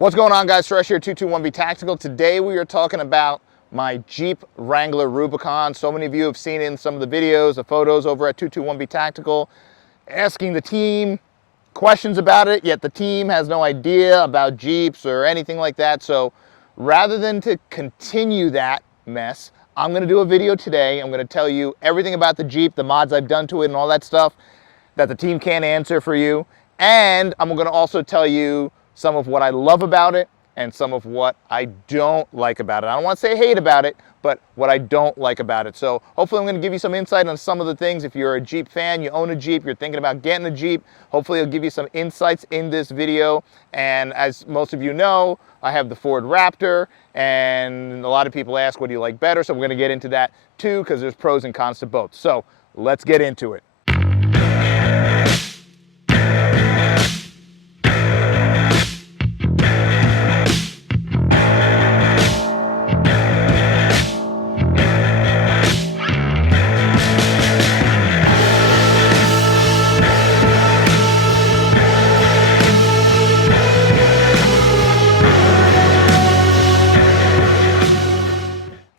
What's going on, guys? Suresh here, 221B Tactical. Today we are talking about my Jeep Wrangler Rubicon. So many of you have seen in some of the videos, the photos over at 221B Tactical, asking the team questions about it, yet the team has no idea about Jeeps or anything like that. So rather than to continue that mess, I'm going to do a video today. I'm going to tell you everything about the Jeep, the mods I've done to it and all that stuff that the team can't answer for you. And I'm going to also tell you some of what I love about it and some of what I don't like about it. I don't want to say hate about it, but what I don't like about it. So hopefully I'm going to give you some insight on some of the things. If you're a Jeep fan, you own a Jeep, you're thinking about getting a Jeep, hopefully it'll give you some insights in this video. And as most of you know, I have the Ford Raptor, and a lot of people ask, what do you like better? So we're going to get into that too, because there's pros and cons to both. So let's get into it.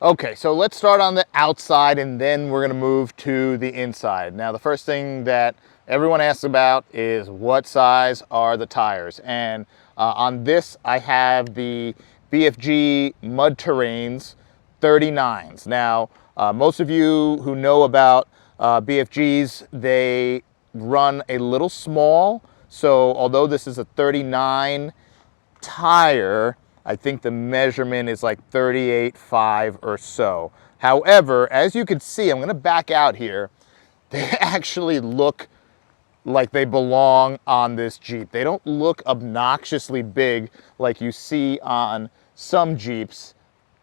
Okay, so let's start on the outside and then we're gonna move to the inside. Now, the first thing that everyone asks about is what size are the tires? And on this, I have the BFG Mud Terrains 39s. Now, most of you who know about BFGs, they run a little small. So although this is a 39 tire, I think the measurement is like 38.5 or so. However, as you can see, I'm going to back out here. They actually look like they belong on this Jeep. They don't look obnoxiously big like you see on some Jeeps,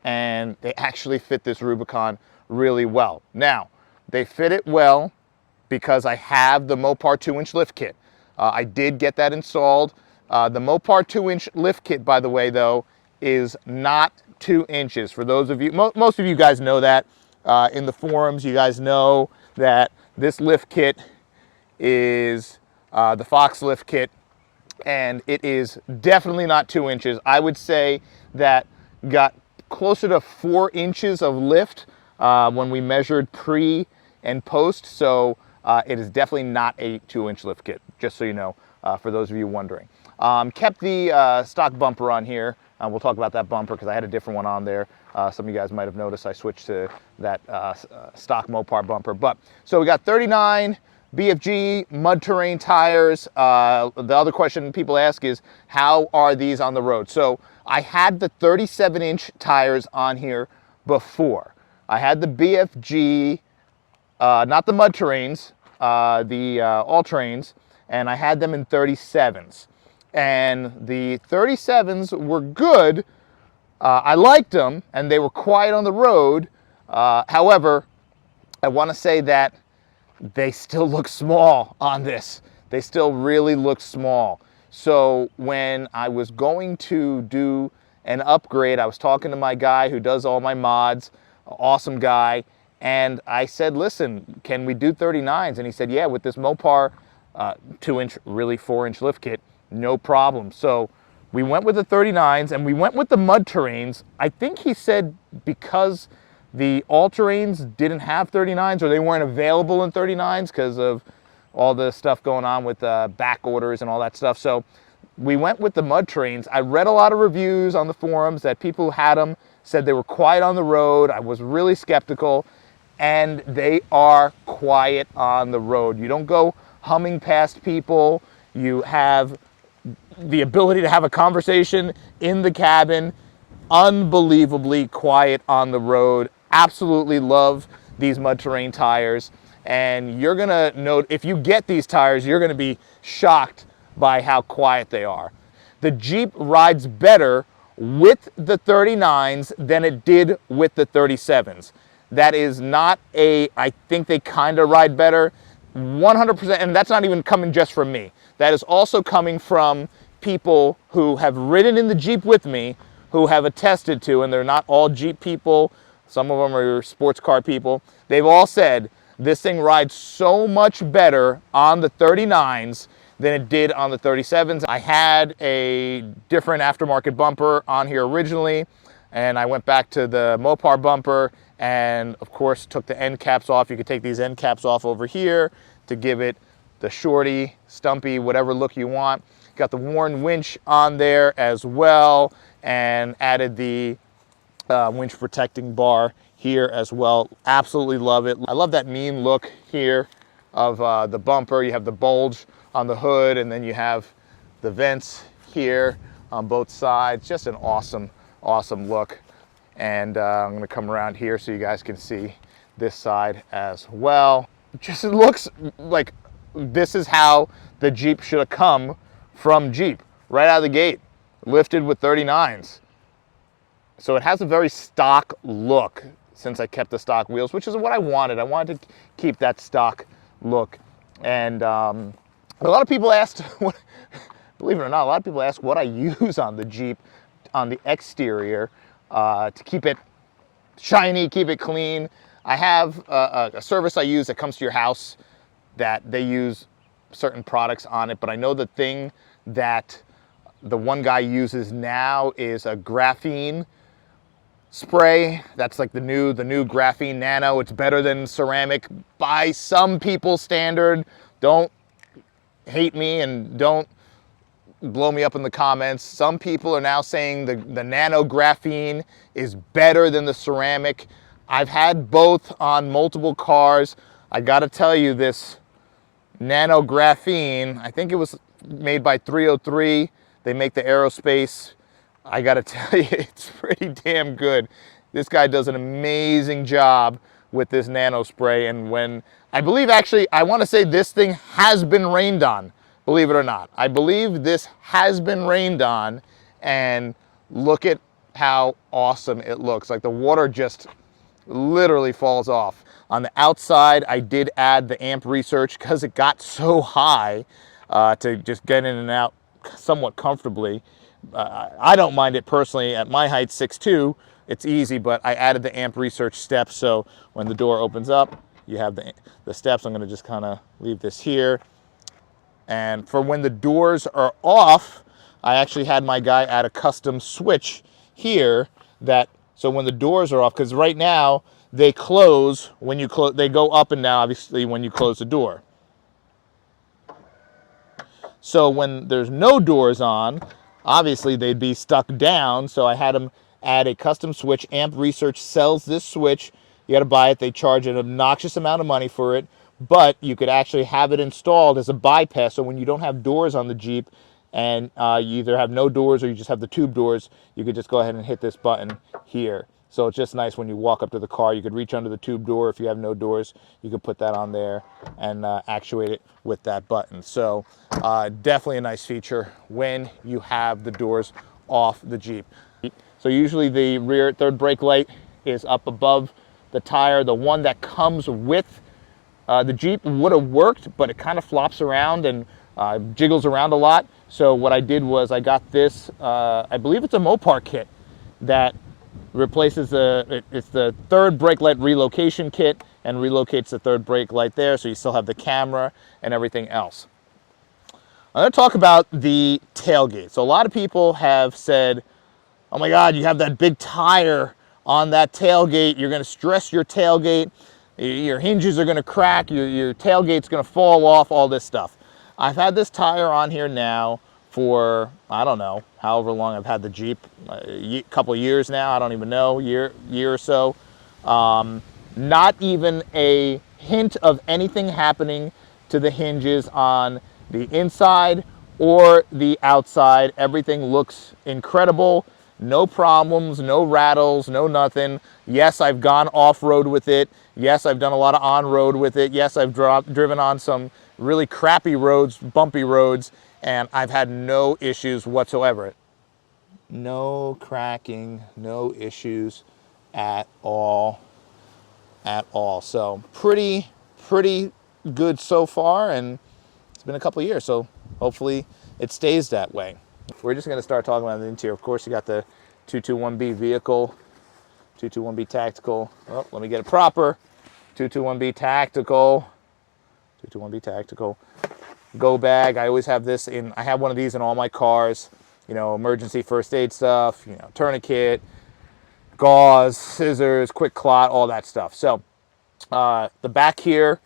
and they actually fit this Rubicon really well. Now, they fit it well because I have the Mopar 2-inch lift kit. I did get that installed. The Mopar 2-inch lift kit, by the way, though, is not 2 inches. For those of you, most of you guys know that. In the forums, you guys know that this lift kit is the Fox lift kit, and it is definitely not 2 inches. I would say that got closer to 4 inches of lift when we measured pre and post, so it is definitely not a 2-inch lift kit, just so you know, for those of you wondering. Kept the stock bumper on here. We'll talk about that bumper because I had a different one on there. Some of you guys might have noticed I switched to that stock Mopar bumper. But so we got 39 BFG mud terrain tires. The other question people ask is, how are these on the road? So I had the 37-inch tires on here before. I had the BFG, not the mud terrains, the all-terrains, and I had them in 37s. And the 37s were good. I liked them, and they were quiet on the road. However, I want to say that they still look small on this. They still really look small. So when I was going to do an upgrade, I was talking to my guy who does all my mods, awesome guy, and I said, listen, can we do 39s? And he said, yeah, with this Mopar 2-inch, really 4-inch lift kit, no problem. So we went with the 39s and we went with the mud terrains. I think he said because the all-terrains didn't have 39s, or they weren't available in 39s because of all the stuff going on with back orders and all that stuff. So we went with the mud terrains. I read a lot of reviews on the forums that people who had them said they were quiet on the road. I was really skeptical, and they are quiet on the road. You don't go humming past people. You have the ability to have a conversation in the cabin. Unbelievably quiet on the road. Absolutely love these mud terrain tires. And you're gonna note, if you get these tires, you're gonna be shocked by how quiet they are. The Jeep rides better with the 39s than it did with the 37s. That is not I think they kind of ride better, 100%, and that's not even coming just from me. That is also coming from people who have ridden in the Jeep with me, who have attested to, and they're not all Jeep people, some of them are sports car people. They've all said this thing rides so much better on the 39s than it did on the 37s. I had a different aftermarket bumper on here originally, and I went back to the Mopar bumper and of course took the end caps off. You could take these end caps off over here to give it the shorty, stumpy, whatever look you want. Got the Warn winch on there as well, and added the winch protecting bar here as well. Absolutely love it. I love that mean look here of the bumper. You have the bulge on the hood, and then you have the vents here on both sides. Just an awesome, awesome look. And I'm gonna come around here so you guys can see this side as well. Just, it looks like this is how the Jeep should have come from Jeep, right out of the gate, lifted with 39s. So it has a very stock look since I kept the stock wheels, which is what I wanted. I wanted to keep that stock look. And a lot of people asked, believe it or not, a lot of people ask what I use on the Jeep on the exterior to keep it shiny, keep it clean. I have a service I use that comes to your house that they use certain products on it, but I know the thing that the one guy uses now is a graphene spray. That's like the new graphene nano. It's better than ceramic by some people's standard. Don't hate me and don't blow me up in the comments. Some people are now saying the nano graphene is better than the ceramic. I've had both on multiple cars. I gotta tell you, this nano graphene, I think it was made by 303. They make the aerospace. I gotta tell you, it's pretty damn good. This guy does an amazing job with this nano spray. And when, I believe actually, I wanna say this thing has been rained on, believe it or not. I believe this has been rained on, and look at how awesome it looks. Like the water just literally falls off. On the outside, I did add the amp research because it got so high to just get in and out somewhat comfortably. I don't mind it personally. At my height, 6'2", it's easy, but I added the amp research steps, so when the door opens up, you have the steps. I'm gonna just kind of leave this here. And for when the doors are off, I actually had my guy add a custom switch here that, so when the doors are off, because right now they close when you close, they go up and down obviously when you close the door. So when there's no doors on, obviously they'd be stuck down, so I had them add a custom switch. Amp Research sells this switch. You got to buy it. They charge an obnoxious amount of money for it, but you could actually have it installed as a bypass, so when you don't have doors on the Jeep and you either have no doors or you just have the tube doors, you could just go ahead and hit this button here. So it's just nice when you walk up to the car. You could reach under the tube door. If you have no doors, you could put that on there and actuate it with that button. So definitely a nice feature when you have the doors off the Jeep. So usually the rear third brake light is up above the tire. The one that comes with the Jeep would have worked, but it kind of flops around and jiggles around a lot. So what I did was I got this, I believe it's a Mopar kit that replaces it's the third brake light relocation kit and relocates the third brake light there, so you still have the camera and everything else. I'm going to talk about the tailgate. So a lot of people have said, oh my God, you have that big tire on that tailgate, you're going to stress your tailgate, your hinges are going to crack, your tailgate's going to fall off, all this stuff. I've had this tire on here now for, I don't know, however long I've had the Jeep, a couple years now, I don't even know, year or so. Not even a hint of anything happening to the hinges on the inside or the outside. Everything looks incredible. No problems, no rattles, no nothing. Yes, I've gone off-road with it. Yes, I've done a lot of on-road with it. Yes, I've driven on some really crappy roads, bumpy roads, and I've had no issues whatsoever. No cracking, no issues at all, So pretty good so far, and it's been a couple of years, so hopefully it stays that way. We're just gonna start talking about the interior. Of course, you got the 221B vehicle, 221B tactical. Oh, let me get it proper. 221B tactical, 221B tactical. go bag. I always have this in, I have one of these in all my cars, you know, emergency first aid stuff, you know, tourniquet, gauze, scissors, quick clot, all that stuff. So the back here,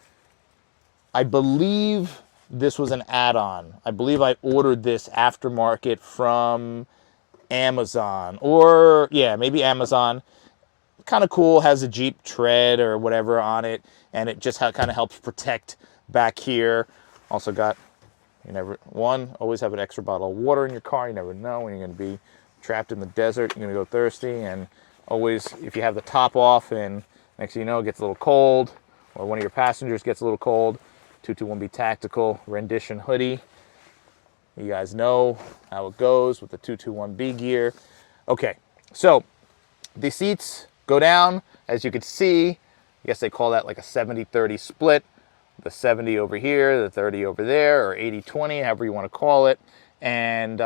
I believe this was an add-on. I believe I ordered this aftermarket from Amazon, or yeah, maybe Amazon. Kind of cool, has a Jeep tread or whatever on it, and it just kind of helps protect back here. Also got, you never, always have an extra bottle of water in your car. You never know when you're going to be trapped in the desert, you're going to go thirsty. And always, if you have the top off and next thing you know it gets a little cold, or one of your passengers gets a little cold, 221B Tactical rendition hoodie. You guys know how it goes with the 221B gear. Okay, so the seats go down, as you can see. I guess they call that like a 70-30 split. The 70 over here, the 30 over there, or 80-20, however you want to call it. And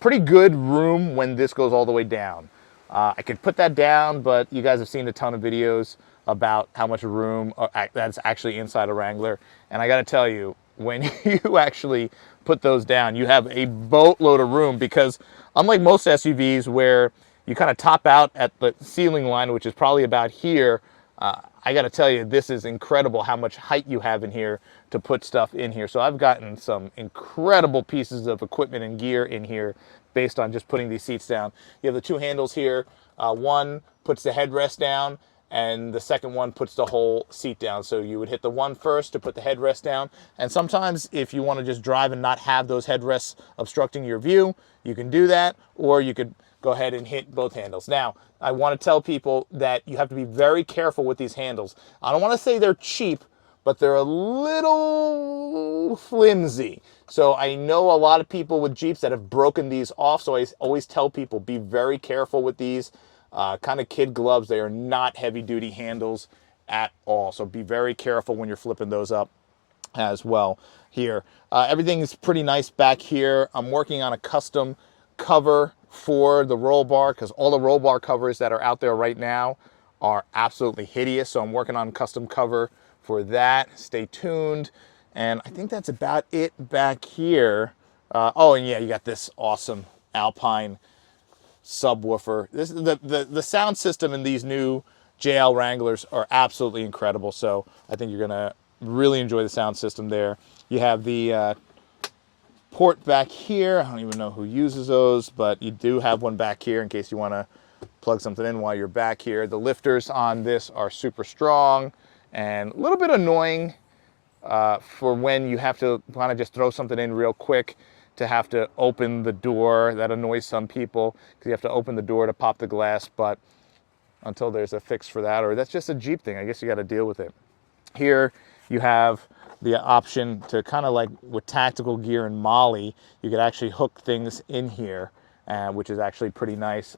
pretty good room when this goes all the way down. I could put that down, but you guys have seen a ton of videos about how much room that's actually inside a Wrangler. And I got to tell you, when you actually put those down, you have a boatload of room, because unlike most SUVs where you kind of top out at the ceiling line, which is probably about here, I got to tell you, this is incredible how much height you have in here to put stuff in here. So I've gotten some incredible pieces of equipment and gear in here based on just putting these seats down. You have the two handles here. One puts the headrest down, and the second one puts the whole seat down. So you would hit the one first to put the headrest down. And sometimes if you want to just drive and not have those headrests obstructing your view, you can do that, or you could go ahead and hit both handles. Now, I want to tell people that you have to be very careful with these handles. I don't want to say they're cheap, but they're a little flimsy. So I know a lot of people with Jeeps that have broken these off, so I always tell people, be very careful with these. Kind of kid gloves. They are not heavy-duty handles at all, so be very careful when you're flipping those up as well here. Everything is pretty nice back here. I'm working on a custom cover for the roll bar, because all the roll bar covers that are out there right now are absolutely hideous. So I'm working on custom cover for that. Stay tuned. And I think that's about it back here. Oh, and yeah, you got this awesome Alpine subwoofer. This is the sound system in these new JL Wranglers are absolutely incredible. So I think you're gonna really enjoy the sound system there. You have the port back here. I don't even know who uses those, but you do have one back here in case you want to plug something in while you're back here. The lifters on this are super strong and a little bit annoying for when you have to kind of just throw something in real quick, to have to open the door. That annoys some people because you have to open the door to pop the glass, but until there's a fix for that, or that's just a Jeep thing, I guess you got to deal with it. Here you have the option to kind of like with tactical gear and Molly, you could actually hook things in here, which is actually pretty nice.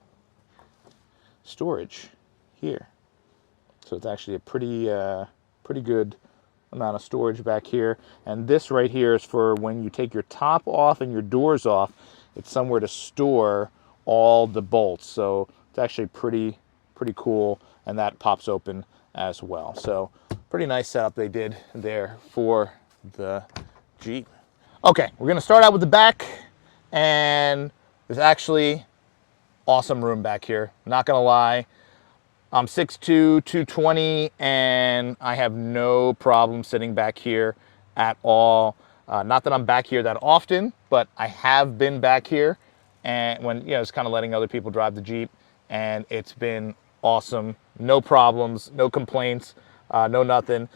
Storage here. So it's actually a pretty good amount of storage back here. And this right here is for when you take your top off and your doors off, it's somewhere to store all the bolts. So it's actually pretty cool, and that pops open as well. So pretty nice setup they did there for the Jeep. Okay, we're gonna start out with the back, and there's actually awesome room back here. Not gonna lie, I'm 6'2", 220, and I have no problem sitting back here at all. Not that I'm back here that often, but I have been back here, and when, you know, it's kind of letting other people drive the Jeep, and it's been awesome. No problems, no complaints, no nothing.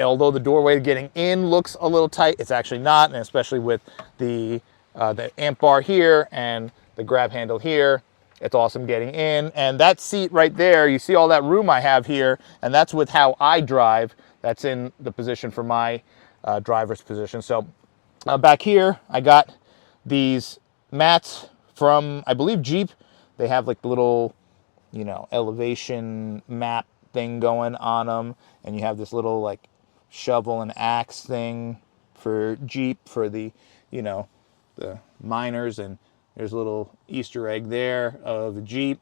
Although the doorway getting in looks a little tight, it's actually not, and especially with the amp bar here and the grab handle here, it's awesome getting in. And that seat right there, you see all that room I have here, and that's with how I drive. That's in the position for my driver's position. So back here, I got these mats from, I believe, Jeep. They have like the little, you know, elevation map thing going on them, and you have this little like shovel and axe thing for Jeep for the, you know, the miners, and there's a little Easter egg there of the Jeep,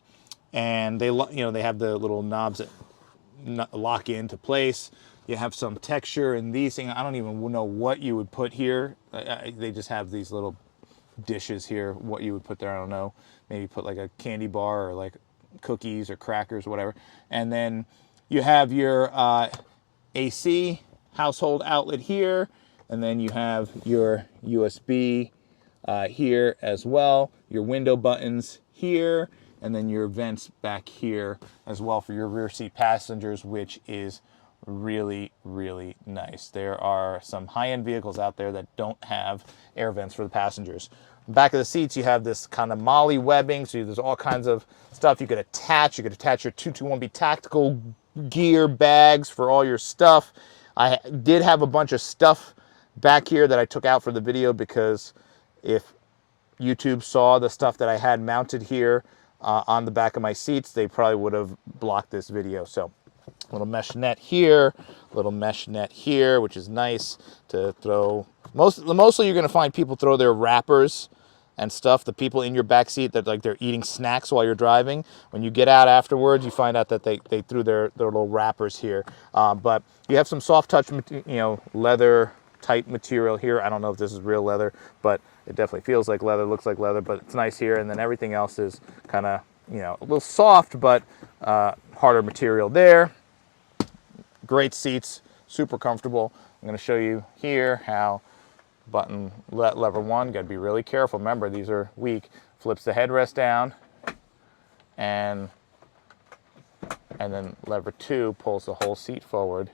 and they, you know, they have the little knobs that lock into place. You have some texture in these things. I don't even know what you would put here. They just have these little dishes here. What you would put there, I don't know. Maybe put like a candy bar or like cookies or crackers or whatever. And then you have your AC household outlet here. And then you have your USB here as well. Your window buttons here. And then your vents back here as well for your rear seat passengers, which is really, really nice. There are some high-end vehicles out there that don't have air vents for the passengers. Back of the seats, you have this kind of molly webbing, so there's all kinds of stuff you could attach. You could attach your 221B tactical gear bags for all your stuff. I did have a bunch of stuff back here that I took out for the video, because if YouTube saw the stuff that I had mounted here on the back of my seats, they probably would have blocked this video. So little mesh net here, little mesh net here, which is nice to throw. Mostly you're going to find people throw their wrappers and stuff. The people in your back seat that like they're eating snacks while you're driving. When you get out afterwards, you find out that they threw their little wrappers here. But you have some soft touch, leather type material here. I don't know if this is real leather, but it definitely feels like leather, looks like leather, but it's nice here. And then everything else is kind of, a little soft, but harder material there. Great seats, super comfortable. I'm going to show you here how button lever 1, got to be really careful. Remember, these are weak. Flips the headrest down, and then lever 2 pulls the whole seat forward,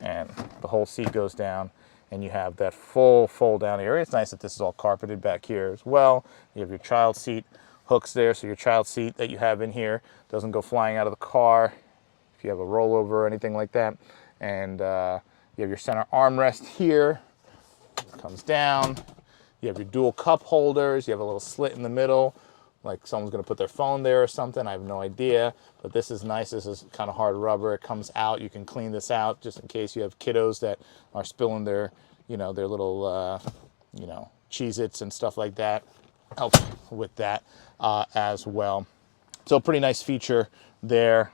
and the whole seat goes down, and you have that full fold down area. It's nice that this is all carpeted back here as well. You have your child seat hooks there, so your child seat that you have in here doesn't go flying out of the car if you have a rollover or anything like that. And you have your center armrest here, comes down. You have your dual cup holders. You have a little slit in the middle, like someone's going to put their phone there or something. I have no idea, but this is nice. This is kind of hard rubber. It comes out. You can clean this out just in case you have kiddos that are spilling their, their little, Cheez-Its and stuff like that. Helps with that as well. So pretty nice feature there.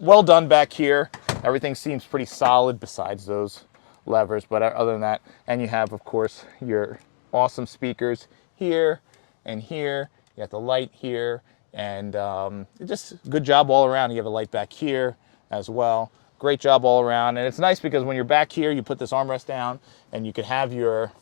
Well done back here. Everything seems pretty solid besides those levers, but other than that, and you have, of course, your awesome speakers here and here. You have the light here, and just good job all around. You have a light back here as well. Great job all around. And it's nice because when you're back here, you put this armrest down and you can have your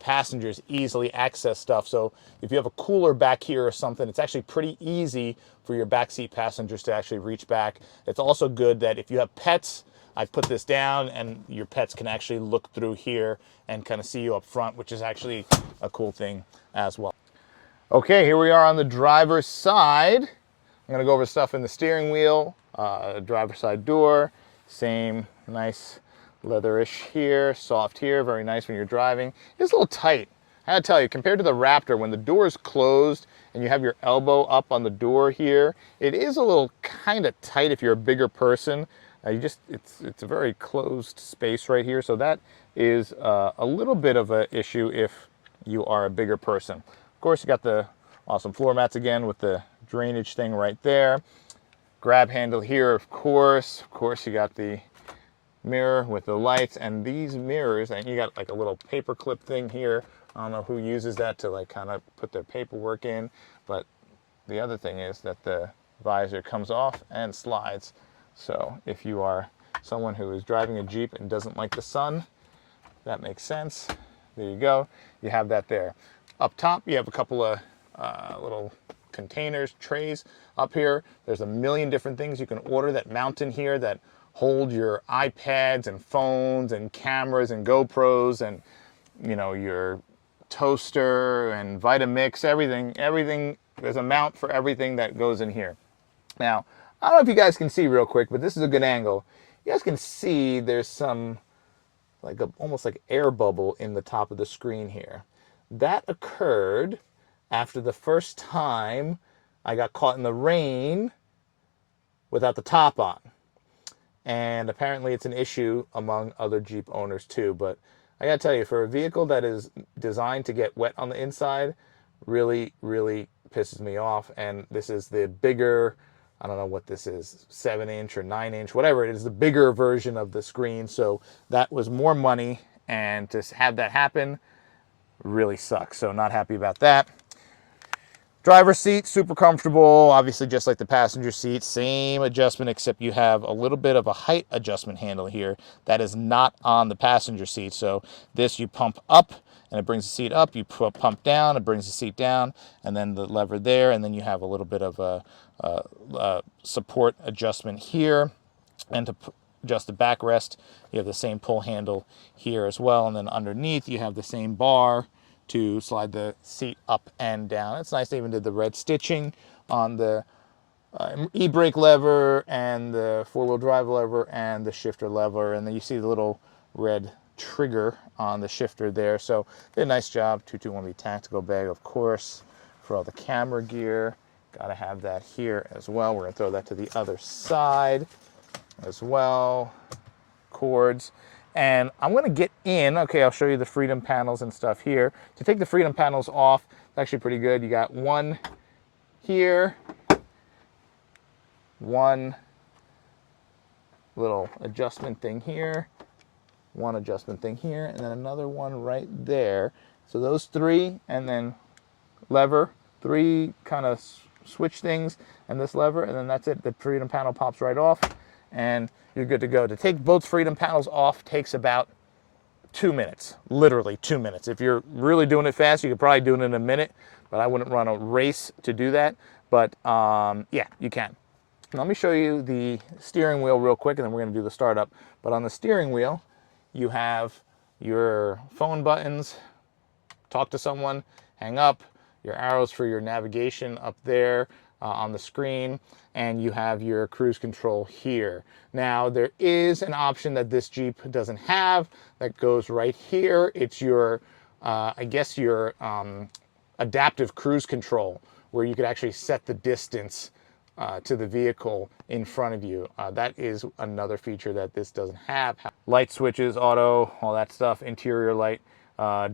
passengers easily access stuff. So if you have a cooler back here or something, it's actually pretty easy for your backseat passengers to actually reach back. It's also good that if you have pets, I put this down and your pets can actually look through here and kind of see you up front, which is actually a cool thing as well. Okay, here we are on the driver's side. I'm gonna go over stuff in the steering wheel, driver's side door, same nice leatherish here, soft here, very nice when you're driving. It's a little tight. I gotta tell you, compared to the Raptor, when the door is closed and you have your elbow up on the door here, it is a little kind of tight if you're a bigger person. It's a very closed space right here, so that is a little bit of an issue if you are a bigger person. Of course, you got the awesome floor mats again with the drainage thing right there. Grab handle here, of course. Of course, you got the mirror with the lights, and these mirrors, and you got like a little paper clip thing here. I don't know who uses that to like kind of put their paperwork in, but the other thing is that the visor comes off and slides. So if you are someone who is driving a Jeep and doesn't like the sun, that makes sense. There you go. You have that there. Up top, you have a couple of little containers, trays up here. There's a million different things you can order that mount in here that hold your iPads and phones and cameras and GoPros and, your toaster and Vitamix, everything. There's a mount for everything that goes in here. Now, I don't know if you guys can see real quick, but this is a good angle. You guys can see there's some almost like air bubble in the top of the screen here. That occurred after the first time I got caught in the rain without the top on. And apparently it's an issue among other Jeep owners too. But I gotta tell you, for a vehicle that is designed to get wet on the inside, really, really pisses me off. And this is the bigger I don't know what this is, 7-inch or 9-inch, whatever it is, the bigger version of the screen. So that was more money, and to have that happen really sucks. So not happy about that. Driver's seat, super comfortable, obviously just like the passenger seat, same adjustment, except you have a little bit of a height adjustment handle here that is not on the passenger seat. So this, you pump up and it brings the seat up, you pump down, it brings the seat down, and then the lever there, and then you have a little bit of a support adjustment here. And to adjust the backrest, you have the same pull handle here as well, and then underneath you have the same bar to slide the seat up and down. It's nice they even did the red stitching on the e-brake lever and the four-wheel drive lever and the shifter lever, and then you see the little red trigger on the shifter there. So did a nice job. 221B tactical bag, of course, for all the camera gear. Got to have that here as well. We're going to throw that to the other side as well. Cords. And I'm going to get in. Okay, I'll show you the freedom panels and stuff here. To take the freedom panels off, it's actually pretty good. You got one here, one little adjustment thing here, one adjustment thing here, and then another one right there. So those three, and then lever, three kind of switch things, and this lever, and then that's it. The freedom panel pops right off, and you're good to go. To take both freedom panels off takes about 2 minutes, literally 2 minutes. If you're really doing it fast, you could probably do it in a minute, but I wouldn't run a race to do that. But yeah, you can. Let me show you the steering wheel real quick, and then we're going to do the startup. But on the steering wheel, you have your phone buttons, talk to someone, hang up, your arrows for your navigation up there on the screen, and you have your cruise control here. Now, there is an option that this Jeep doesn't have that goes right here. It's your, I guess your adaptive cruise control, where you could actually set the distance to the vehicle in front of you. That is another feature that this doesn't have. Light switches, auto, all that stuff, interior light,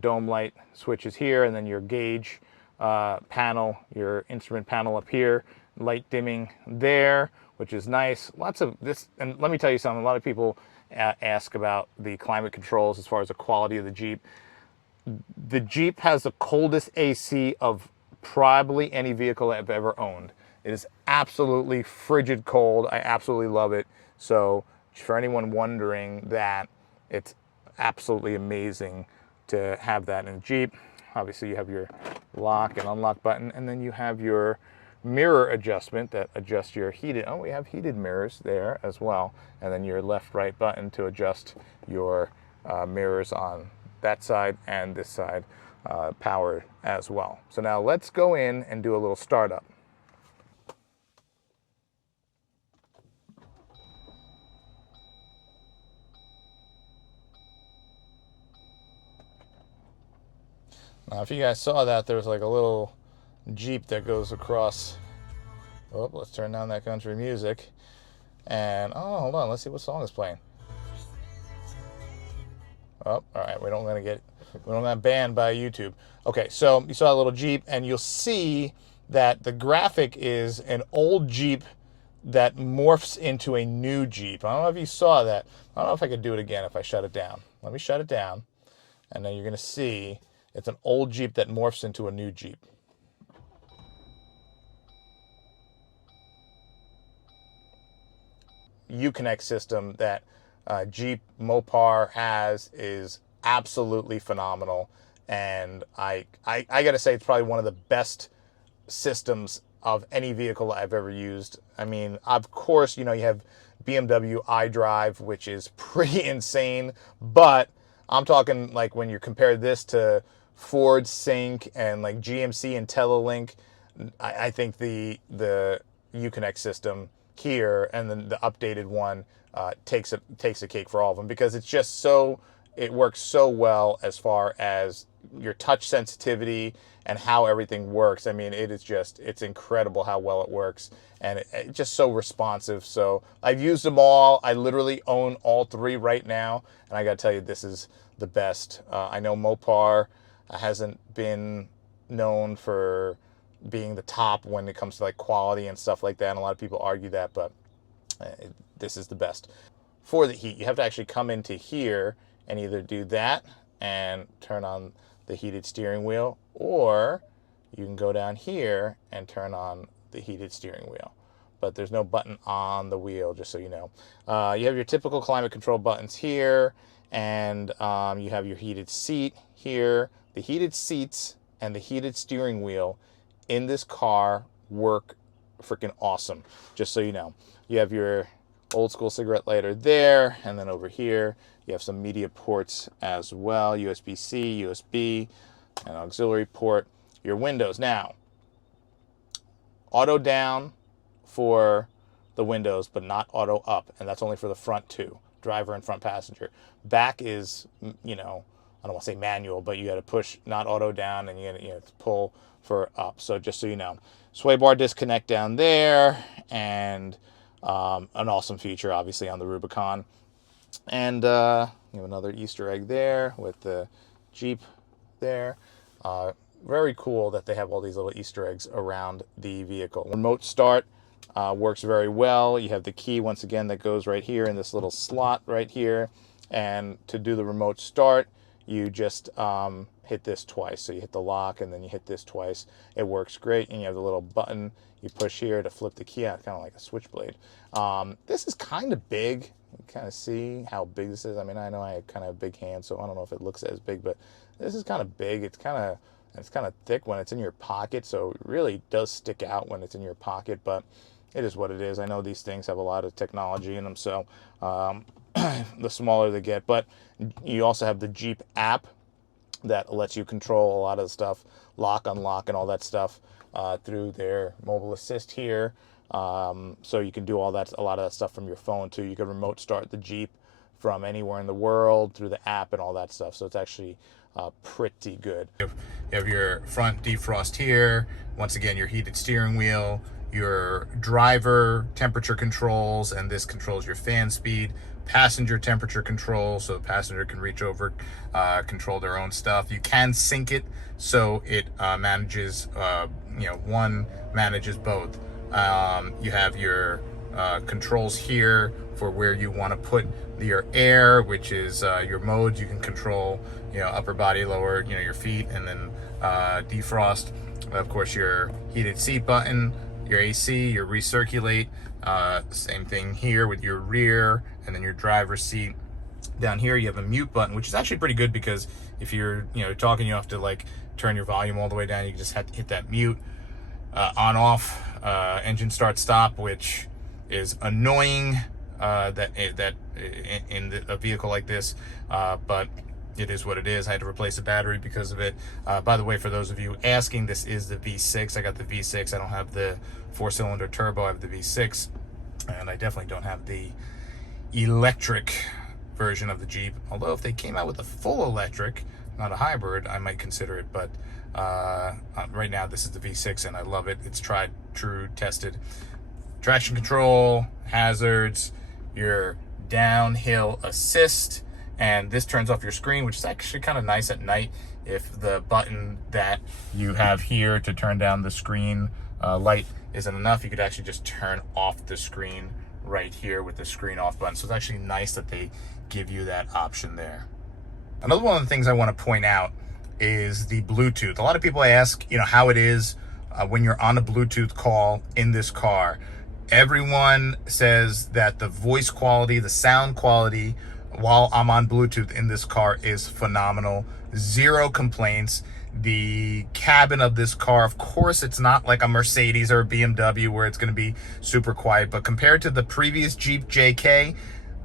dome light switches here, and then your gauge panel, your instrument panel up here, light dimming there, which is nice. Lots of this, and let me tell you something, a lot of people ask about the climate controls as far as the quality of the Jeep. The Jeep has the coldest AC of probably any vehicle I've ever owned. It is absolutely frigid cold. I absolutely love it. So for anyone wondering that, it's absolutely amazing to have that in a Jeep. Obviously you have your lock and unlock button, and then you have your mirror adjustment that adjusts your heated, oh, we have heated mirrors there as well, and then your left right button to adjust your mirrors on that side and this side, powered as well. So now let's go in and do a little startup. Now, if you guys saw that, there was like a little Jeep that goes across. Oh, let's turn down that country music. And, oh, hold on, let's see what song is playing. Oh, all right, we don't get banned by YouTube. Okay, so you saw a little Jeep, and you'll see that the graphic is an old Jeep that morphs into a new Jeep. I don't know if you saw that. I don't know if I could do it again if I shut it down. Let me shut it down, and then you're gonna see it's an old Jeep that morphs into a new Jeep. UConnect system that Jeep Mopar has is absolutely phenomenal, and I gotta say it's probably one of the best systems of any vehicle I've ever used. I mean, of course, you know, you have BMW iDrive, which is pretty insane, but I'm talking like when you compare this to Ford Sync and like GMC IntelliLink, I think the UConnect system here and then the updated one takes a cake for all of them, because it's just so, it works so well as far as your touch sensitivity and how everything works. I mean, it is just, it's incredible how well it works, and it's just so responsive. So I've used them all. I literally own all three right now, and I gotta tell you, this is the best. I know Mopar hasn't been known for being the top when it comes to like quality and stuff like that. And a lot of people argue that, but this is the best. For the heat, you have to actually come into here and either do that and turn on the heated steering wheel, or you can go down here and turn on the heated steering wheel. But there's no button on the wheel, just so you know. You have your typical climate control buttons here, and you have your heated seat here. The heated seats and the heated steering wheel in this car work freaking awesome, just so you know. You have your old school cigarette lighter there, and then over here you have some media ports as well, USB-C, USB, and auxiliary port. Your windows now, auto down for the windows, but not auto up, and that's only for the front two, driver and front passenger. Back is, you know, I don't want to say manual, but you got to push not auto down, and you got to pull for up. So just so you know, sway bar disconnect down there, and an awesome feature, obviously, on the Rubicon. And you have another Easter egg there with the Jeep there. Very cool that they have all these little Easter eggs around the vehicle. Remote start works very well. You have the key, once again, that goes right here in this little slot right here. And to do the remote start, you just hit this twice. So you hit the lock and then you hit this twice. It works great. And you have the little button you push here to flip the key out, kind of like a switchblade. This is kind of big. You kind of see how big this is. I mean, I know I kind of have big hands, so I don't know if it looks as big, but this is kind of big. It's kind of thick when it's in your pocket, so it really does stick out when it's in your pocket, but it is what it is. I know these things have a lot of technology in them, so the smaller they get. But you also have the Jeep app that lets you control a lot of the stuff, lock, unlock, and all that stuff through their mobile assist here. So you can do all that, a lot of that stuff from your phone too. You can remote start the Jeep from anywhere in the world through the app and all that stuff. So it's actually pretty good. You have your front defrost here. Once again, your heated steering wheel, your driver temperature controls, and this controls your fan speed. Passenger temperature control, so the passenger can reach over, control their own stuff. You can sync it so it manages, one manages both. You have your controls here for where you want to put your air, which is your modes. You can control, upper body, lower, your feet, and then defrost. Of course, your heated seat button, your AC, your recirculate. Same thing here with your rear, and then your driver's seat. Down here you have a mute button, which is actually pretty good, because if you're talking, you have to like turn your volume all the way down. You just have to hit that mute. On off, engine start stop, which is annoying that in a vehicle like this, but it is what it is. I had to replace a battery because of it. By the way, for those of you asking, this is the V6. I got the V6. I don't have the 4-cylinder turbo. I have the V6, and I definitely don't have the electric version of the Jeep. Although if they came out with a full electric, not a hybrid, I might consider it. But right now, this is the V6, and I love it. It's tried, true, tested. Traction control, hazards, your downhill assist, and this turns off your screen, which is actually kind of nice at night. If the button that you have here to turn down the screen light isn't enough, you could actually just turn off the screen right here with the screen off button. So it's actually nice that they give you that option there. Another one of the things I want to point out is the Bluetooth. A lot of people ask, how it is when you're on a Bluetooth call in this car. Everyone says that the voice quality, the sound quality while I'm on Bluetooth in this car is phenomenal. Zero complaints. The cabin of this car, of course, it's not like a Mercedes or a BMW where it's going to be super quiet, but compared to the previous Jeep JK,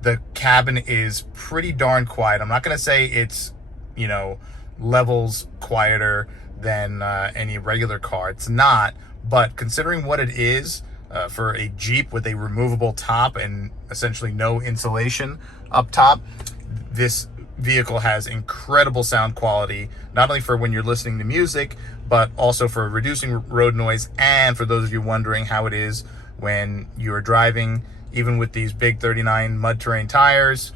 the cabin is pretty darn quiet. I'm not going to say it's, levels quieter than any regular car. It's not, but considering what it is for a Jeep with a removable top and essentially no insulation up top, this vehicle has incredible sound quality, not only for when you're listening to music, but also for reducing road noise, and for those of you wondering how it is when you're driving, even with these big 39 mud terrain tires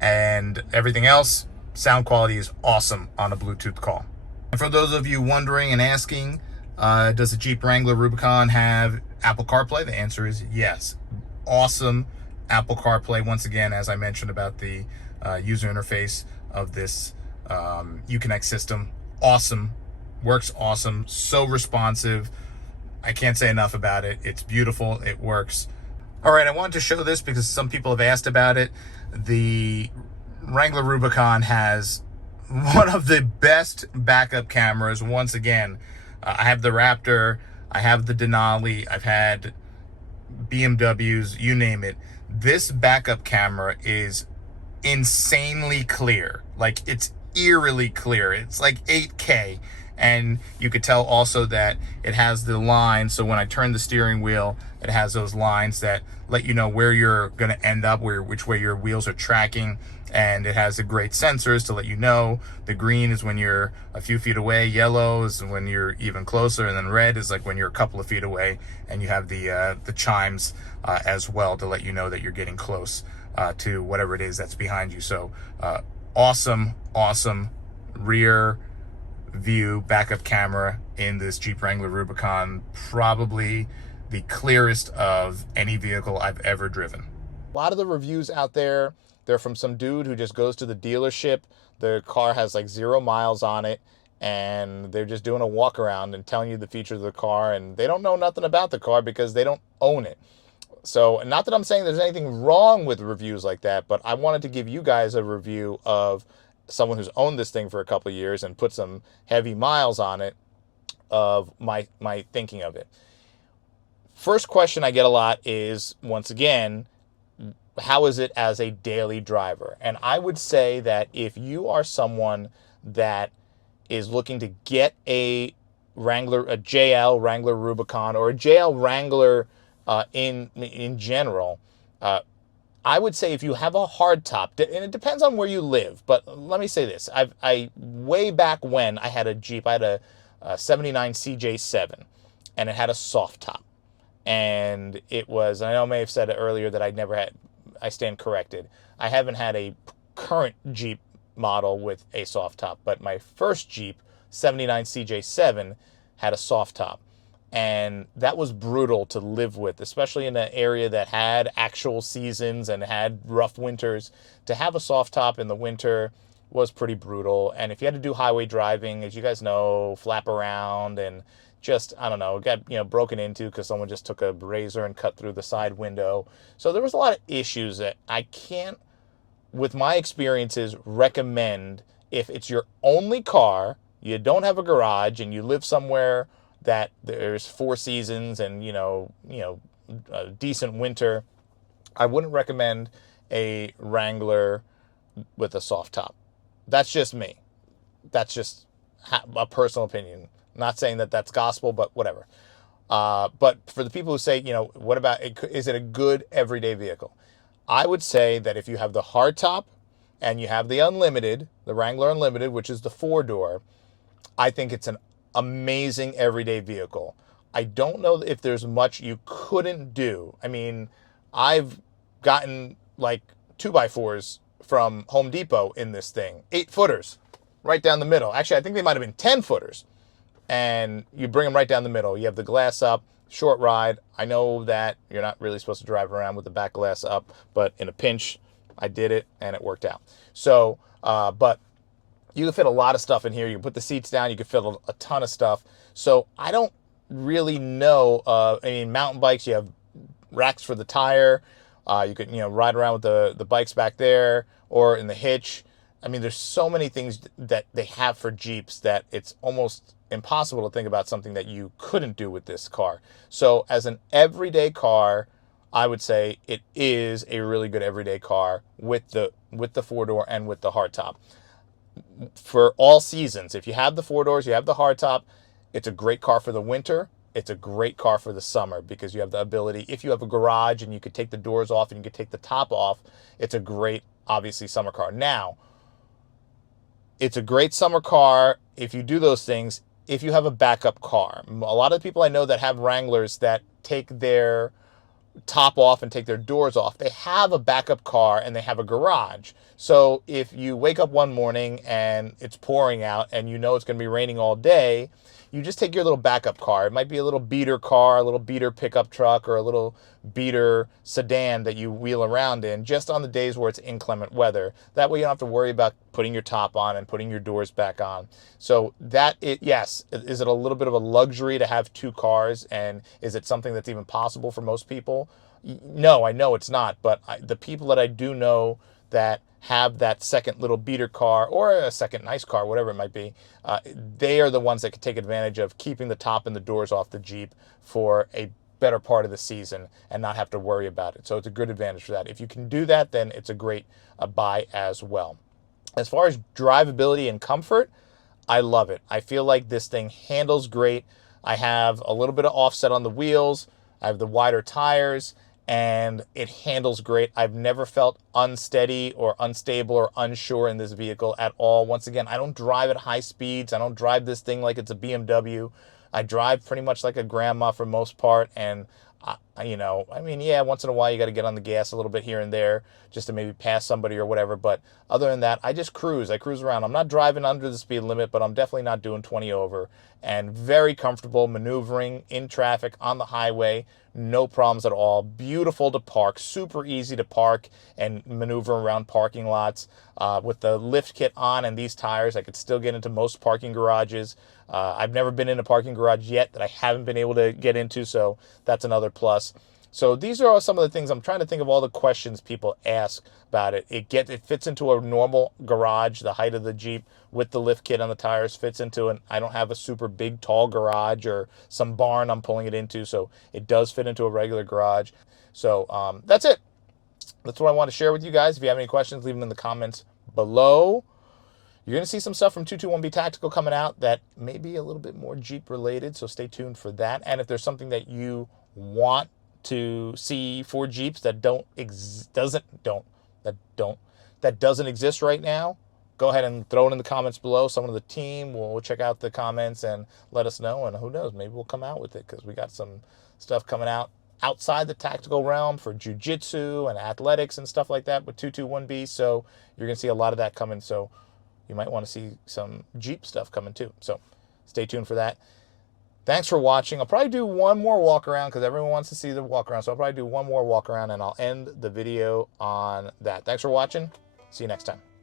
and everything else, sound quality is awesome on a Bluetooth call. And for those of you wondering and asking, Does the Jeep Wrangler Rubicon have Apple CarPlay? The answer is yes. Awesome Apple CarPlay. Once again, as I mentioned about the user interface of this UConnect system, awesome. Works awesome. So responsive. I can't say enough about it. It's beautiful. It works. All right, I wanted to show this because some people have asked about it. The Wrangler Rubicon has one of the best backup cameras. Once again, I have the Raptor, I have the Denali, I've had BMWs, you name it. This backup camera is insanely clear. Like, it's eerily clear. It's like 8K. And you could tell also that it has the lines, so when I turn the steering wheel, it has those lines that let you know where you're going to end up, which way your wheels are tracking. And it has the great sensors to let you know. The green is when you're a few feet away, yellow is when you're even closer, and then red is like when you're a couple of feet away. And you have the chimes as well to let you know that you're getting close to whatever it is that's behind you. So awesome rear view backup camera in this Jeep Wrangler Rubicon. Probably the clearest of any vehicle I've ever driven. A lot of the reviews out there, they're from some dude who just goes to the dealership. Their car has like 0 miles on it, and they're just doing a walk around and telling you the features of the car, and they don't know nothing about the car because they don't own it. So, not that I'm saying there's anything wrong with reviews like that, but I wanted to give you guys a review of someone who's owned this thing for a couple of years and put some heavy miles on it, of my thinking of it. First question I get a lot is, once again, how is it as a daily driver? And I would say that if you are someone that is looking to get a Wrangler, a JL Wrangler Rubicon, or a JL Wrangler in general, I would say if you have a hardtop, and it depends on where you live, but let me say this. I way back when I had a Jeep, I had a 79 CJ7, and it had a soft top. And it was, I know I may have said it earlier that I stand corrected. I haven't had a current Jeep model with a soft top, but my first Jeep, 79 CJ7, had a soft top. And that was brutal to live with, especially in an area that had actual seasons and had rough winters. To have a soft top in the winter was pretty brutal. And if you had to do highway driving, as you guys know, flap around and just, I don't know, got broken into because someone just took a razor and cut through the side window. So there was a lot of issues that I can't, with my experiences, recommend. If it's your only car, you don't have a garage, and you live somewhere that there's 4 seasons and a decent winter, I wouldn't recommend a Wrangler with a soft top. That's just me. That's just a personal opinion. Not saying that that's gospel, but whatever. But for the people who say, what about, is it a good everyday vehicle? I would say that if you have the hardtop and you have the Unlimited, the Wrangler Unlimited, which is the 4-door, I think it's an amazing everyday vehicle. I don't know if there's much you couldn't do. I mean, I've gotten like 2x4s from Home Depot in this thing, 8-footers, right down the middle. Actually, I think they might have been 10-footers. And you bring them right down the middle. You have the glass up, short ride. I know that you're not really supposed to drive around with the back glass up, but in a pinch, I did it and it worked out. So, but you can fit a lot of stuff in here. You can put the seats down. You can fit a ton of stuff. So I don't really know. I mean, mountain bikes, you have racks for the tire. You could, ride around with the bikes back there or in the hitch. I mean, there's so many things that they have for Jeeps that it's almost impossible to think about something that you couldn't do with this car. So as an everyday car, I would say it is a really good everyday car with the 4-door and with the hardtop. For all seasons, if you have the 4-doors, you have the hardtop, it's a great car for the winter. It's a great car for the summer because you have the ability, if you have a garage and you could take the doors off and you could take the top off, it's a great, obviously, summer car. Now, it's a great summer car if you do those things, if you have a backup car. A lot of the people I know that have Wranglers that take their top off and take their doors off, they have a backup car and they have a garage. So if you wake up one morning and it's pouring out and you know it's going to be raining all day, you just take your little backup car. It might be a little beater car, a little beater pickup truck, or a little beater sedan that you wheel around in just on the days where it's inclement weather. That way you don't have to worry about putting your top on and putting your doors back on. So yes, is it a little bit of a luxury to have two cars, and is it something that's even possible for most people? No, I know it's not, but the people that I do know that have that second little beater car or a second nice car, whatever it might be, they are the ones that can take advantage of keeping the top and the doors off the Jeep for a better part of the season and not have to worry about it. So it's a good advantage for that. If you can do that, then it's a great buy as well. As far as drivability and comfort, I love it. I feel like this thing handles great. I have a little bit of offset on the wheels. I have the wider tires, and it handles great. I've never felt unsteady or unstable or unsure in this vehicle at all. Once again, I don't drive at high speeds. I don't drive this thing like it's a BMW. I drive pretty much like a grandma for most part, and yeah, once in a while you got to get on the gas a little bit here and there just to maybe pass somebody or whatever. But other than that, I just cruise. I cruise around. I'm not driving under the speed limit, but I'm definitely not doing 20 over. And very comfortable maneuvering in traffic on the highway. No problems at all. Beautiful to park. Super easy to park and maneuver around parking lots. With the lift kit on and these tires, I could still get into most parking garages. I've never been in a parking garage yet that I haven't been able to get into, so that's another plus. So these are all some of the things. I'm trying to think of all the questions people ask about it. It fits into a normal garage. The height of the Jeep with the lift kit on the tires fits into an, I don't have a super big tall garage or some barn I'm pulling it into, so it does fit into a regular garage. So that's it. That's what I want to share with you guys. If you have any questions, leave them in the comments below. You're going to see some stuff from 221B Tactical coming out that may be a little bit more Jeep related, so stay tuned for that. And if there's something that you want to see for Jeeps that doesn't exist right now, go ahead and throw it in the comments below. Someone of the team will check out the comments and let us know, and who knows, maybe we'll come out with it, because we got some stuff coming out outside the tactical realm for jiu-jitsu and athletics and stuff like that with 221B. So you're going to see a lot of that coming. So you might want to see some Jeep stuff coming too. So stay tuned for that. Thanks for watching. I'll probably do one more walk around because everyone wants to see the walk around. So I'll probably do one more walk around and I'll end the video on that. Thanks for watching. See you next time.